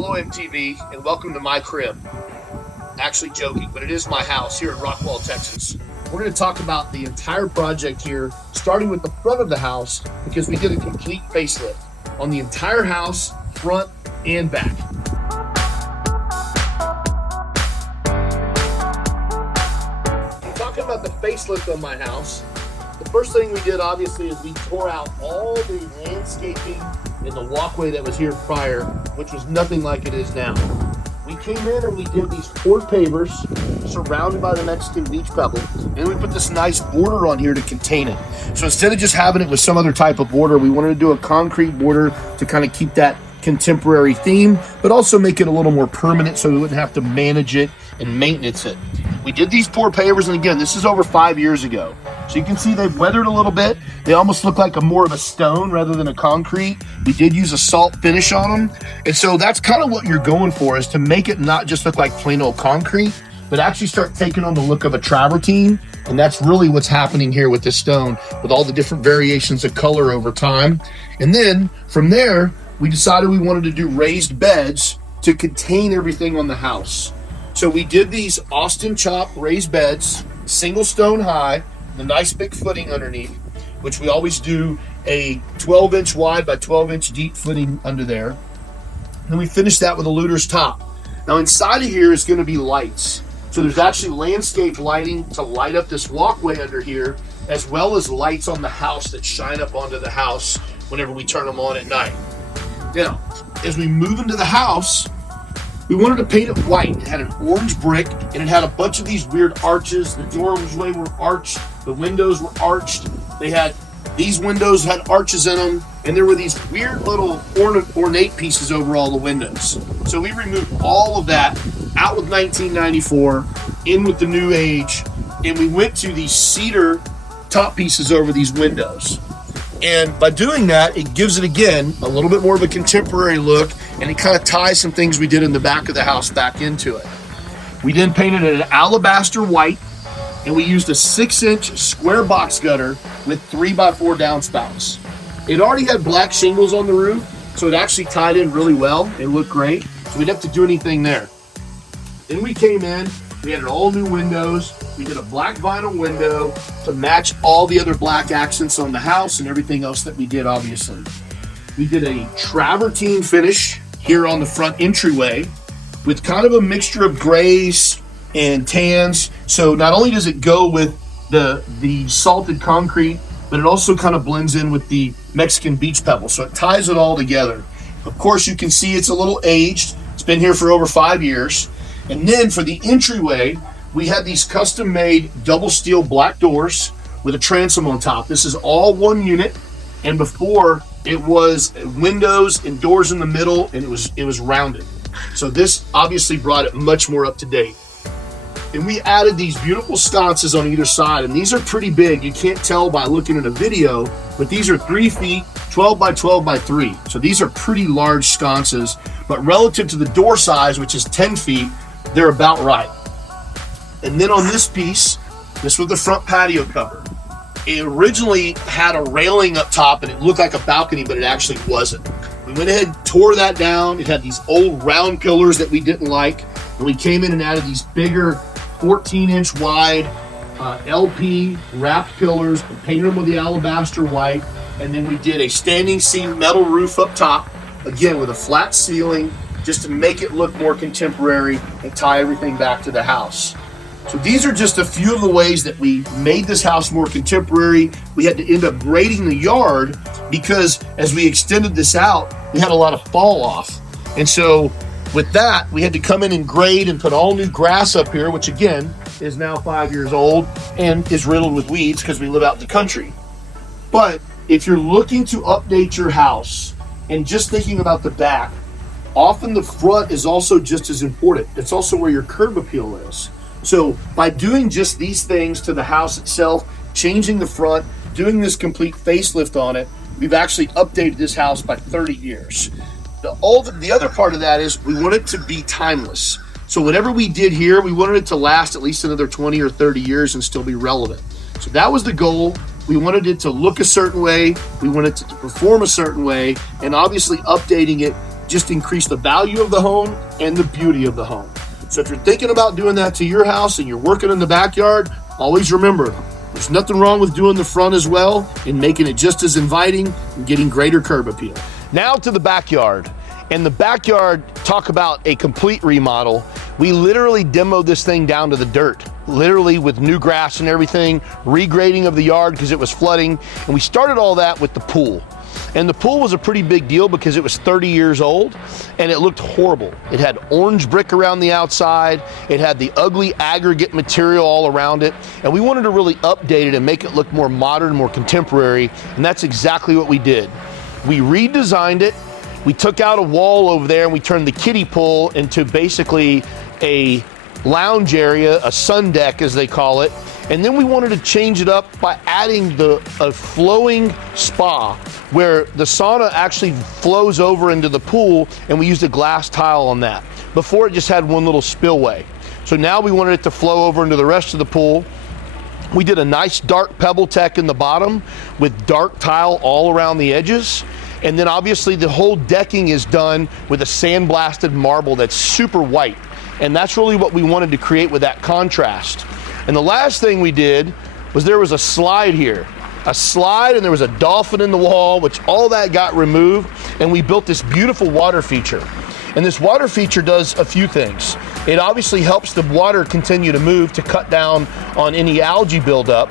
Hello MTV and welcome to my crib. Actually joking, but it is my house here in Rockwall, Texas. We're going to talk about the entire project here, starting with the front of the house because we did a complete facelift on the entire house, front and back. Talking about the facelift on my house, the first thing we did obviously is we tore out all the landscaping and the walkway that was here prior, which was nothing like it is now. We came in and we did these poured pavers surrounded by the Mexican beach pebble, and we put this nice border on here to contain it. So instead of just having it with some other type of border, we wanted to do a concrete border to kind of keep that contemporary theme, but also make it a little more permanent so we wouldn't have to manage it and maintenance it. We did these poured pavers, and again, this is over 5 years ago. So you can see they've weathered a little bit. They almost look like more of a stone rather than a concrete. We did use a salt finish on them. And so that's kind of what you're going for, is to make it not just look like plain old concrete, but actually start taking on the look of a travertine. And that's really what's happening here with this stone, with all the different variations of color over time. And then from there, we decided we wanted to do raised beds to contain everything on the house. So we did these Austin chop raised beds, single stone high, the nice big footing underneath, which we always do a 12-inch wide by 12-inch deep footing under there. And we finished that with a Luder's top. Now inside of here is going to be lights. So there's actually landscape lighting to light up this walkway under here, as well as lights on the house that shine up onto the house whenever we turn them on at night. Now, as we move into the house, we wanted to paint it white. It had an orange brick, and it had a bunch of these weird arches. The doorways were arched. The windows were arched. These windows had arches in them, and there were these weird little ornate pieces over all the windows. So we removed all of that, out with 1994, in with the new age, and we went to these cedar top pieces over these windows. And by doing that, it gives it, again, a little bit more of a contemporary look, and it kind of ties some things we did in the back of the house back into it. We then painted it an alabaster white, and we used a 6-inch square box gutter with 3x4 downspouts. It already had black shingles on the roof, so it actually tied in really well. It looked great, so we didn't have to do anything there. Then we came in, we had all new windows. We did a black vinyl window to match all the other black accents on the house and everything else that we did, obviously. We did a travertine finish here on the front entryway with kind of a mixture of grays and tans. So not only does it go with the salted concrete, but it also kind of blends in with the Mexican beach pebble. So it ties it all together. Of course, you can see it's a little aged. It's been here for over 5 years. And then for the entryway, we had these custom-made double steel black doors with a transom on top. This is all one unit, and before it was windows and doors in the middle, and it was rounded. So this obviously brought it much more up to date. And we added these beautiful sconces on either side, and these are pretty big. You can't tell by looking at a video, but these are 3 feet, 12 by 12 by 3. So these are pretty large sconces, but relative to the door size, which is 10 feet, they're about right. And then on this piece, this was the front patio cover. It originally had a railing up top and it looked like a balcony, but it actually wasn't. We went ahead and tore that down. It had these old round pillars that we didn't like. And we came in and added these bigger 14-inch wide LP wrapped pillars and painted them with the alabaster white. And then we did a standing seam metal roof up top, again with a flat ceiling, just to make it look more contemporary and tie everything back to the house. So these are just a few of the ways that we made this house more contemporary. We had to end up grading the yard because as we extended this out, we had a lot of fall off. And so with that, we had to come in and grade and put all new grass up here, which again is now 5 years old and is riddled with weeds because we live out in the country. But if you're looking to update your house and just thinking about the back, often the front is also just as important. It's also where your curb appeal is. So by doing just these things to the house itself, changing the front, doing this complete facelift on it, we've actually updated this house by 30 years. The other part of that is we want it to be timeless. So whatever we did here, we wanted it to last at least another 20 or 30 years and still be relevant. So that was the goal. We wanted it to look a certain way. We wanted it to perform a certain way. And obviously updating it just increase the value of the home and the beauty of the home. So if you're thinking about doing that to your house and you're working in the backyard, always remember, there's nothing wrong with doing the front as well and making it just as inviting and getting greater curb appeal. Now to the backyard. In the backyard, talk about a complete remodel. We literally demoed this thing down to the dirt, literally with new grass and everything, regrading of the yard because it was flooding. And we started all that with the pool. And the pool was a pretty big deal because it was 30 years old and it looked horrible. It had orange brick around the outside. It had the ugly aggregate material all around it. And we wanted to really update it and make it look more modern, more contemporary. And that's exactly what we did. We redesigned it. We took out a wall over there and we turned the kiddie pool into basically a lounge area, a sun deck as they call it. And then we wanted to change it up by adding a flowing spa where the sauna actually flows over into the pool, and we used a glass tile on that. Before it just had one little spillway. So now we wanted it to flow over into the rest of the pool. We did a nice dark pebble tech in the bottom with dark tile all around the edges. And then obviously the whole decking is done with a sandblasted marble that's super white. And that's really what we wanted to create with that contrast. And the last thing we did was there was a slide here. A slide, and there was a dolphin in the wall, which all that got removed, and we built this beautiful water feature. And this water feature does a few things. It obviously helps the water continue to move to cut down on any algae buildup.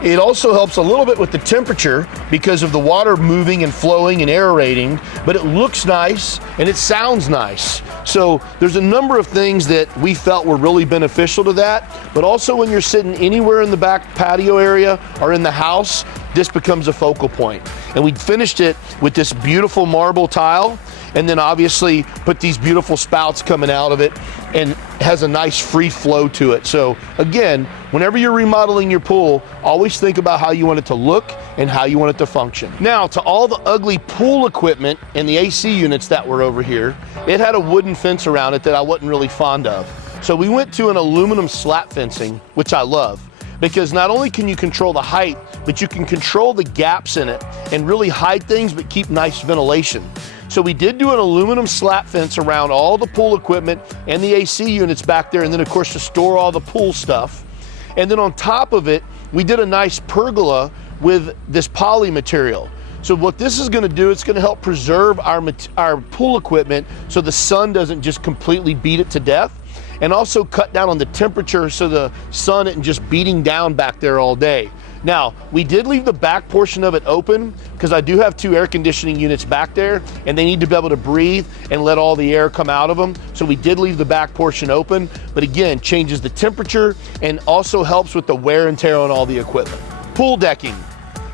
It also helps a little bit with the temperature because of the water moving and flowing and aerating, but it looks nice and it sounds nice. So there's a number of things that we felt were really beneficial to that, but also when you're sitting anywhere in the back patio area or in the house, this becomes a focal point. And we finished it with this beautiful marble tile, and then obviously put these beautiful spouts coming out of it, and has a nice free flow to it. So again, whenever you're remodeling your pool, always think about how you want it to look and how you want it to function. Now, to all the ugly pool equipment and the AC units that were over here, it had a wooden fence around it that I wasn't really fond of. So we went to an aluminum slat fencing, which I love, because not only can you control the height, but you can control the gaps in it and really hide things but keep nice ventilation. So we did do an aluminum slat fence around all the pool equipment and the AC units back there, and then of course to store all the pool stuff. And then on top of it, we did a nice pergola with this poly material. So what this is gonna do, it's gonna help preserve our pool equipment so the sun doesn't just completely beat it to death, and also cut down on the temperature so the sun isn't just beating down back there all day. Now, we did leave the back portion of it open because I do have 2 air conditioning units back there and they need to be able to breathe and let all the air come out of them. So we did leave the back portion open, but again, changes the temperature and also helps with the wear and tear on all the equipment. Pool decking.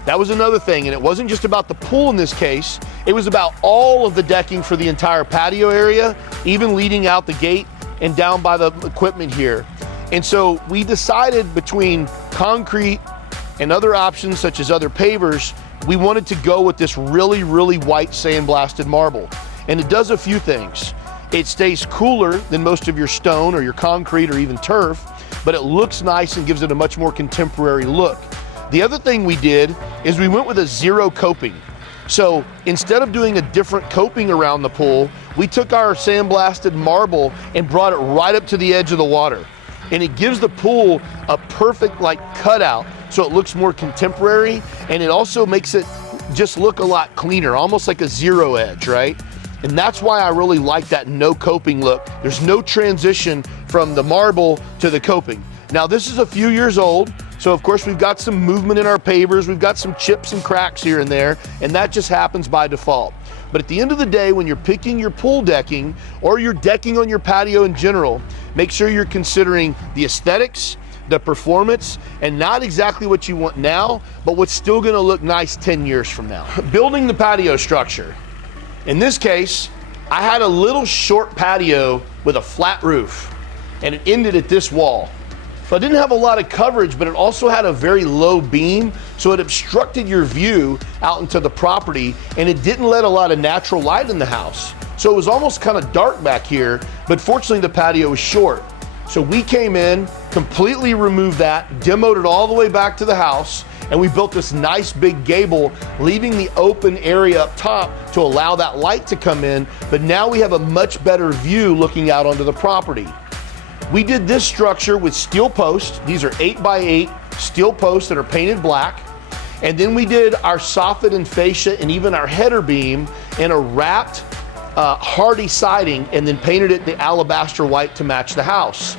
That was another thing, and it wasn't just about the pool in this case, it was about all of the decking for the entire patio area, even leading out the gate and down by the equipment here. And so we decided between concrete and other options such as other pavers, we wanted to go with this really, really white sandblasted marble. And it does a few things. It stays cooler than most of your stone or your concrete or even turf, but it looks nice and gives it a much more contemporary look. The other thing we did is we went with a zero coping. So instead of doing a different coping around the pool, we took our sandblasted marble and brought it right up to the edge of the water. And it gives the pool a perfect cutout, so it looks more contemporary, and it also makes it just look a lot cleaner, almost like a zero edge, right? And that's why I really like that no coping look. There's no transition from the marble to the coping. Now this is a few years old, so of course we've got some movement in our pavers, we've got some chips and cracks here and there, and that just happens by default. But at the end of the day, when you're picking your pool decking or you're decking on your patio in general, make sure you're considering the aesthetics, the performance, and not exactly what you want now, but what's still gonna look nice 10 years from now. Building the patio structure. In this case, I had a little short patio with a flat roof, and it ended at this wall. So I didn't have a lot of coverage, but it also had a very low beam, so it obstructed your view out into the property, and it didn't let a lot of natural light in the house. So it was almost kind of dark back here, but fortunately the patio was short. So we came in, completely removed that, demoed it all the way back to the house, and we built this nice big gable, leaving the open area up top to allow that light to come in, but now we have a much better view looking out onto the property. We did this structure with steel posts. These are 8x8 steel posts that are painted black. And then we did our soffit and fascia and even our header beam in a wrapped hardy siding, and then painted it the alabaster white to match the house.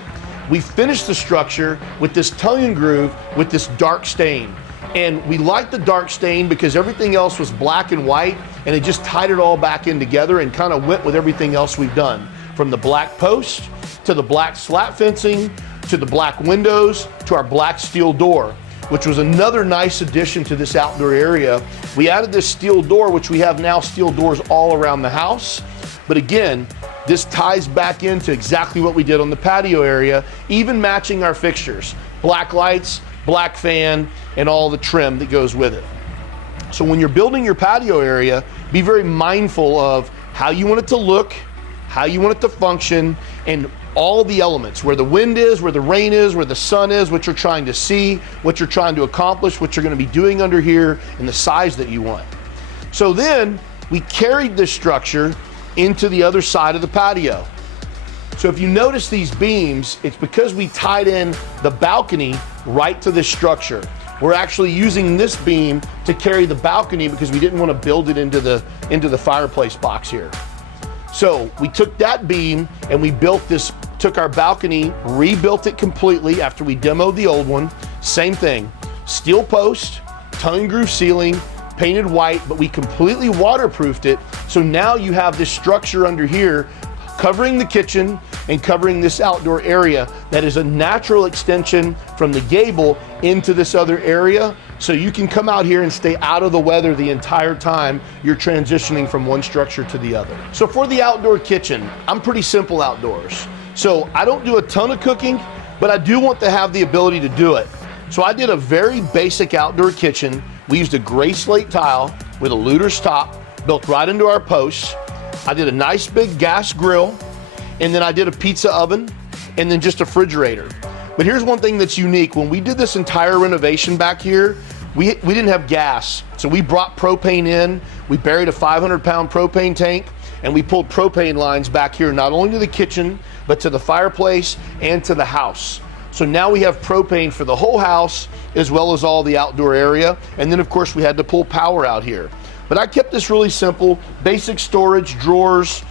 We finished the structure with this tongue and groove with this dark stain. And we liked the dark stain because everything else was black and white, and it just tied it all back in together and kind of went with everything else we've done. From the black post, to the black slat fencing, to the black windows, to our black steel door, which was another nice addition to this outdoor area. We added this steel door, which we have now steel doors all around the house. But again, this ties back into exactly what we did on the patio area, even matching our fixtures. Black lights, black fan, and all the trim that goes with it. So when you're building your patio area, be very mindful of how you want it to look, how you want it to function, and all the elements, where the wind is, where the rain is, where the sun is, what you're trying to see, what you're trying to accomplish, what you're going to be doing under here, and the size that you want. So then we carried this structure into the other side of the patio. So if you notice these beams, it's because we tied in the balcony right to this structure. We're actually using this beam to carry the balcony because we didn't want to build it into the fireplace box here. So we took that beam and we built this, took our balcony, rebuilt it completely after we demoed the old one. Same thing, steel post, tongue and groove ceiling, painted white, but we completely waterproofed it. So now you have this structure under here covering the kitchen and covering this outdoor area that is a natural extension from the gable into this other area. So you can come out here and stay out of the weather the entire time you're transitioning from one structure to the other. So for the outdoor kitchen, I'm pretty simple outdoors. So I don't do a ton of cooking, but I do want to have the ability to do it. So I did a very basic outdoor kitchen. We used a gray slate tile with a Luder's top built right into our posts. I did a nice big gas grill, and then I did a pizza oven, and then just a refrigerator. But here's one thing that's unique. When we did this entire renovation back here, we didn't have gas. So we brought propane in, we buried a 500-pound propane tank, and we pulled propane lines back here, not only to the kitchen, but to the fireplace and to the house. So now we have propane for the whole house, as well as all the outdoor area. And then of course we had to pull power out here. But I kept this really simple, basic storage, drawers,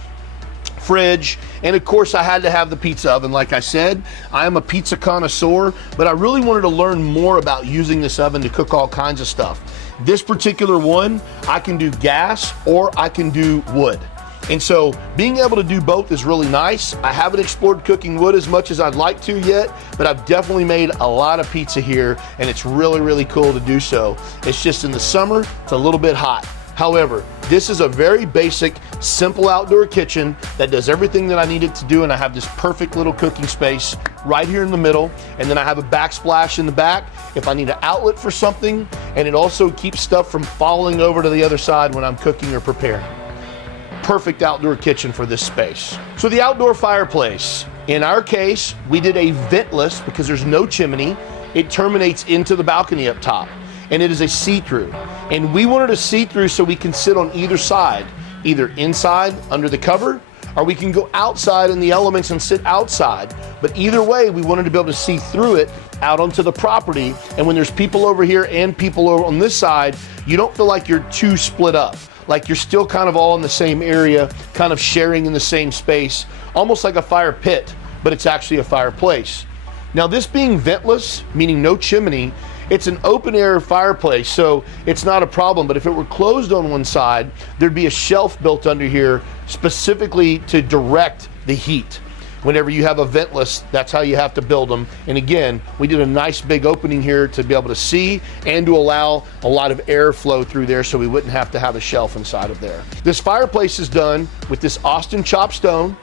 fridge, and of course I had to have the pizza oven. Like I said, I am a pizza connoisseur, but I really wanted to learn more about using this oven to cook all kinds of stuff. This particular one, I can do gas or I can do wood. And so being able to do both is really nice. I haven't explored cooking wood as much as I'd like to yet, but I've definitely made a lot of pizza here, and it's really, really cool to do so. It's just in the summer, it's a little bit hot. However, this is a very basic, simple outdoor kitchen that does everything that I need it to do, and I have this perfect little cooking space right here in the middle, and then I have a backsplash in the back if I need an outlet for something, and it also keeps stuff from falling over to the other side when I'm cooking or preparing. Perfect outdoor kitchen for this space. So the outdoor fireplace, in our case, we did a ventless because there's no chimney. It terminates into the balcony up top, and it is a see-through. And we wanted a see-through so we can sit on either side, either inside under the cover, or we can go outside in the elements and sit outside. But either way, we wanted to be able to see through it out onto the property. And when there's people over here and people over on this side, you don't feel like you're too split up. Like you're still kind of all in the same area, kind of sharing in the same space, almost like a fire pit, but it's actually a fireplace. Now this being ventless, meaning no chimney, it's an open air fireplace, so it's not a problem. But if it were closed on one side, there'd be a shelf built under here specifically to direct the heat. Whenever you have a ventless, that's how you have to build them. And again, we did a nice big opening here to be able to see and to allow a lot of air flow through there so we wouldn't have to have a shelf inside of there. This fireplace is done with this Austin chopped stone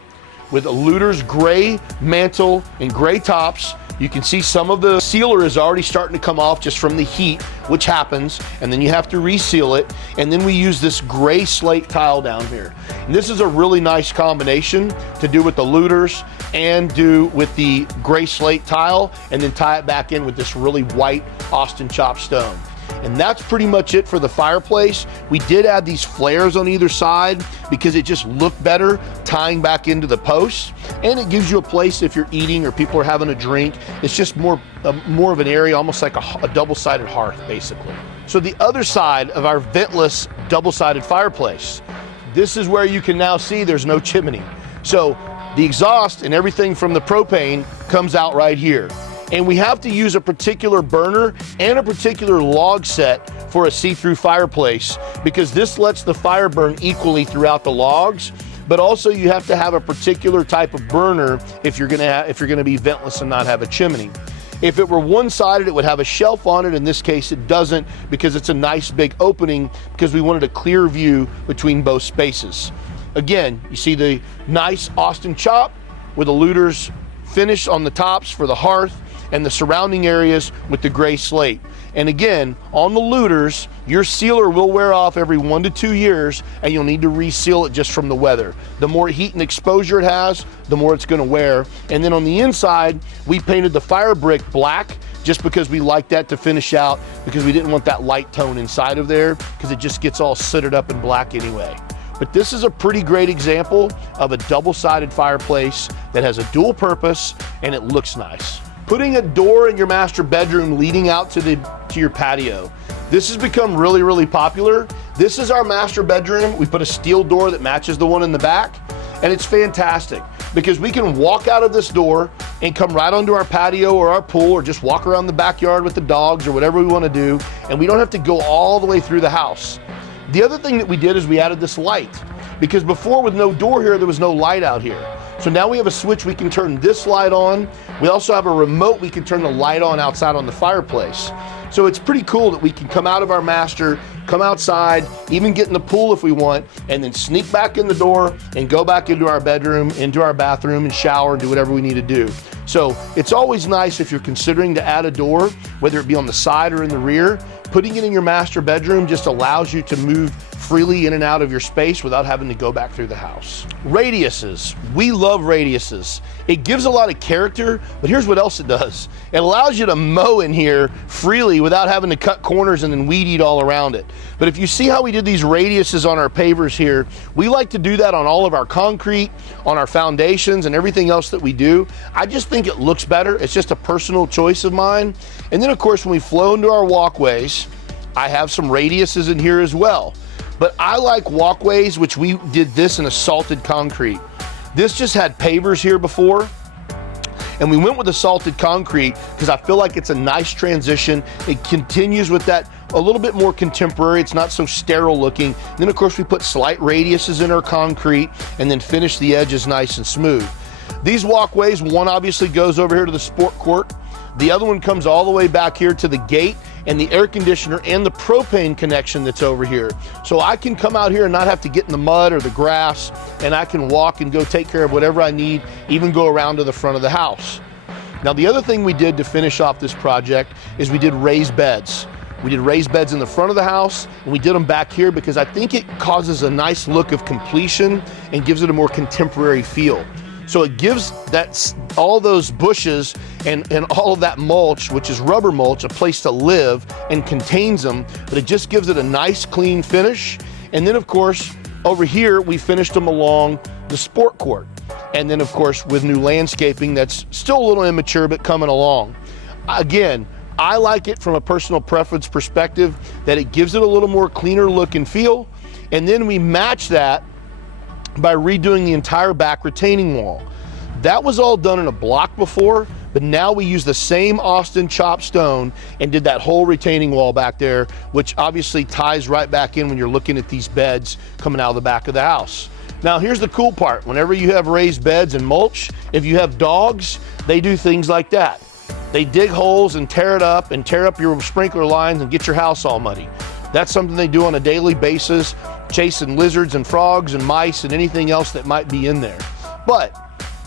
with a Luder's gray mantle and gray tops. You can see some of the sealer is already starting to come off just from the heat, which happens, and then you have to reseal it. And then we use this gray slate tile down here. And this is a really nice combination to do with the Luder's and do with the gray slate tile, and then tie it back in with this really white Austin chopped stone. And that's pretty much it for the fireplace. We did add these flares on either side because it just looked better tying back into the posts, and it gives you a place if you're eating or people are having a drink. It's just more of an area, almost like a double-sided hearth, basically. So the other side of our ventless double-sided fireplace, this is where you can now see there's no chimney. So the exhaust and everything from the propane comes out right here. And we have to use a particular burner and a particular log set for a see-through fireplace because this lets the fire burn equally throughout the logs, but also you have to have a particular type of burner if you're gonna be ventless and not have a chimney. If it were one-sided, it would have a shelf on it. In this case, it doesn't because it's a nice big opening because we wanted a clear view between both spaces. Again, you see the nice Austin chop with the looters finish on the tops for the hearth and the surrounding areas with the gray slate. And again, on the looters, your sealer will wear off every 1 to 2 years and you'll need to reseal it just from the weather. The more heat and exposure it has, the more it's gonna wear. And then on the inside, we painted the fire brick black just because we like that to finish out because we didn't want that light tone inside of there because it just gets all sooted up in black anyway. But this is a pretty great example of a double-sided fireplace that has a dual purpose and it looks nice. Putting a door in your master bedroom leading out to your patio. This has become really, really popular. This is our master bedroom. We put a steel door that matches the one in the back, and it's fantastic because we can walk out of this door and come right onto our patio or our pool or just walk around the backyard with the dogs or whatever we want to do, and we don't have to go all the way through the house. The other thing that we did is we added this light because before with no door here, there was no light out here. So now we have a switch, we can turn this light on. We also have a remote, we can turn the light on outside on the fireplace. So it's pretty cool that we can come out of our master, come outside, even get in the pool if we want, and then sneak back in the door and go back into our bedroom, into our bathroom and shower and do whatever we need to do. So it's always nice if you're considering to add a door, whether it be on the side or in the rear, putting it in your master bedroom just allows you to move freely in and out of your space without having to go back through the house. Radiuses, we love radiuses. It gives a lot of character, but here's what else it does. It allows you to mow in here freely without having to cut corners and then weed eat all around it. But if you see how we did these radiuses on our pavers here, we like to do that on all of our concrete, on our foundations and everything else that we do. I just think it looks better. It's just a personal choice of mine. And then of course, when we flow into our walkways, I have some radiuses in here as well. But I like walkways, which we did this in a salted concrete. This just had pavers here before, and we went with the salted concrete because I feel like it's a nice transition. It continues with that a little bit more contemporary. It's not so sterile looking. Then of course we put slight radiuses in our concrete and then finish the edges nice and smooth. These walkways, one obviously goes over here to the sport court. The other one comes all the way back here to the gate and the air conditioner and the propane connection that's over here. So I can come out here and not have to get in the mud or the grass, and I can walk and go take care of whatever I need, even go around to the front of the house. Now the other thing we did to finish off this project is we did raised beds. We did raised beds in the front of the house, and we did them back here because I think it causes a nice look of completion and gives it a more contemporary feel. So it gives all those bushes and all of that mulch, which is rubber mulch, a place to live and contains them, but it just gives it a nice clean finish. And then of course, over here, we finished them along the sport court. And then of course, with new landscaping that's still a little immature, but coming along. Again, I like it from a personal preference perspective that it gives it a little more cleaner look and feel. And then we match that by redoing the entire back retaining wall. That was all done in a block before, but now we use the same Austin chopped stone and did that whole retaining wall back there, which obviously ties right back in when you're looking at these beds coming out of the back of the house. Now here's the cool part. Whenever you have raised beds and mulch, if you have dogs, they do things like that. They dig holes and tear it up and tear up your sprinkler lines and get your house all muddy. That's something they do on a daily basis, chasing lizards and frogs and mice and anything else that might be in there. But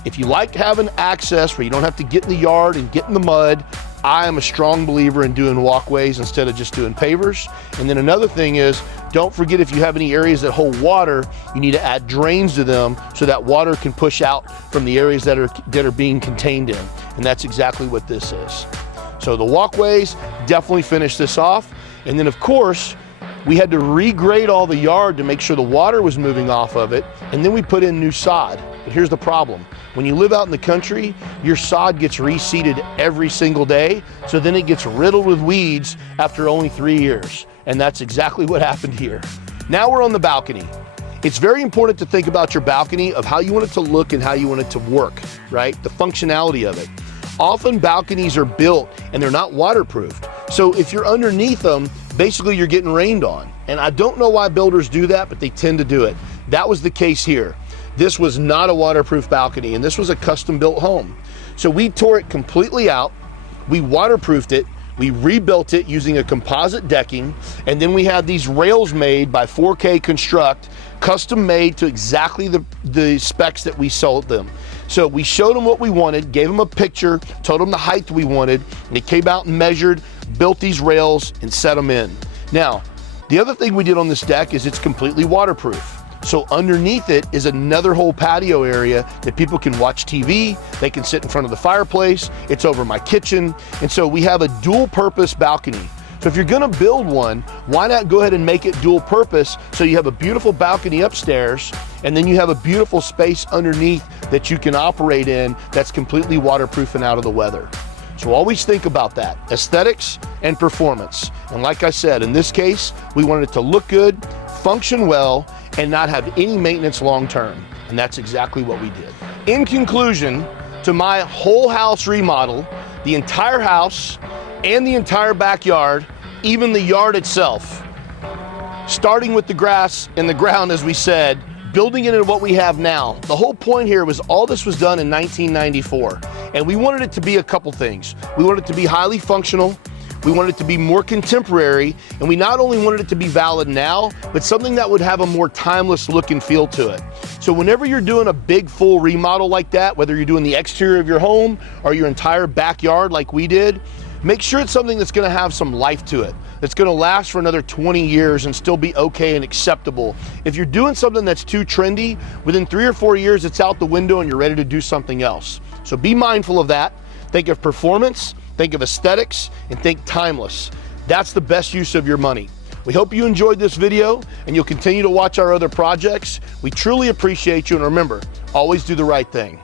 if you like having access where you don't have to get in the yard and get in the mud, I am a strong believer in doing walkways instead of just doing pavers. And then another thing is, don't forget if you have any areas that hold water, you need to add drains to them so that water can push out from the areas that are being contained in. And that's exactly what this is. So the walkways definitely finish this off. And then of course, we had to regrade all the yard to make sure the water was moving off of it, and then we put in new sod. But here's the problem. When you live out in the country, your sod gets reseeded every single day, so then it gets riddled with weeds after only 3 years. And that's exactly what happened here. Now we're on the balcony. It's very important to think about your balcony of how you want it to look and how you want it to work, right? The functionality of it. Often balconies are built and they're not waterproofed. So if you're underneath them, basically you're getting rained on. And I don't know why builders do that, but they tend to do it. That was the case here. This was not a waterproof balcony, and this was a custom built home. So we tore it completely out, we waterproofed it, we rebuilt it using a composite decking, and then we had these rails made by 4K Construct, custom made to exactly the specs that we sold them. So we showed them what we wanted, gave them a picture, told them the height we wanted, and they came out and measured, built these rails, and set them in. Now, the other thing we did on this deck is it's completely waterproof. So underneath it is another whole patio area that people can watch TV, they can sit in front of the fireplace, it's over my kitchen, and so we have a dual purpose balcony. So if you're gonna build one, why not go ahead and make it dual purpose so you have a beautiful balcony upstairs and then you have a beautiful space underneath that you can operate in that's completely waterproof and out of the weather. So always think about that, aesthetics and performance. And like I said, in this case, we wanted it to look good, function well, and not have any maintenance long-term. And that's exactly what we did. In conclusion, to my whole house remodel, the entire house and the entire backyard, even the yard itself, starting with the grass and the ground, as we said, building it into what we have now. The whole point here was all this was done in 1994. And we wanted it to be a couple things. We wanted it to be highly functional. We wanted it to be more contemporary, and we not only wanted it to be valid now, but something that would have a more timeless look and feel to it. So whenever you're doing a big full remodel like that, whether you're doing the exterior of your home or your entire backyard like we did, make sure it's something that's gonna have some life to it, that's gonna last for another 20 years and still be okay and acceptable. If you're doing something that's too trendy, within 3 or 4 years, it's out the window and you're ready to do something else. So be mindful of that. Think of performance, think of aesthetics, and think timeless. That's the best use of your money. We hope you enjoyed this video and you'll continue to watch our other projects. We truly appreciate you, and remember, always do the right thing.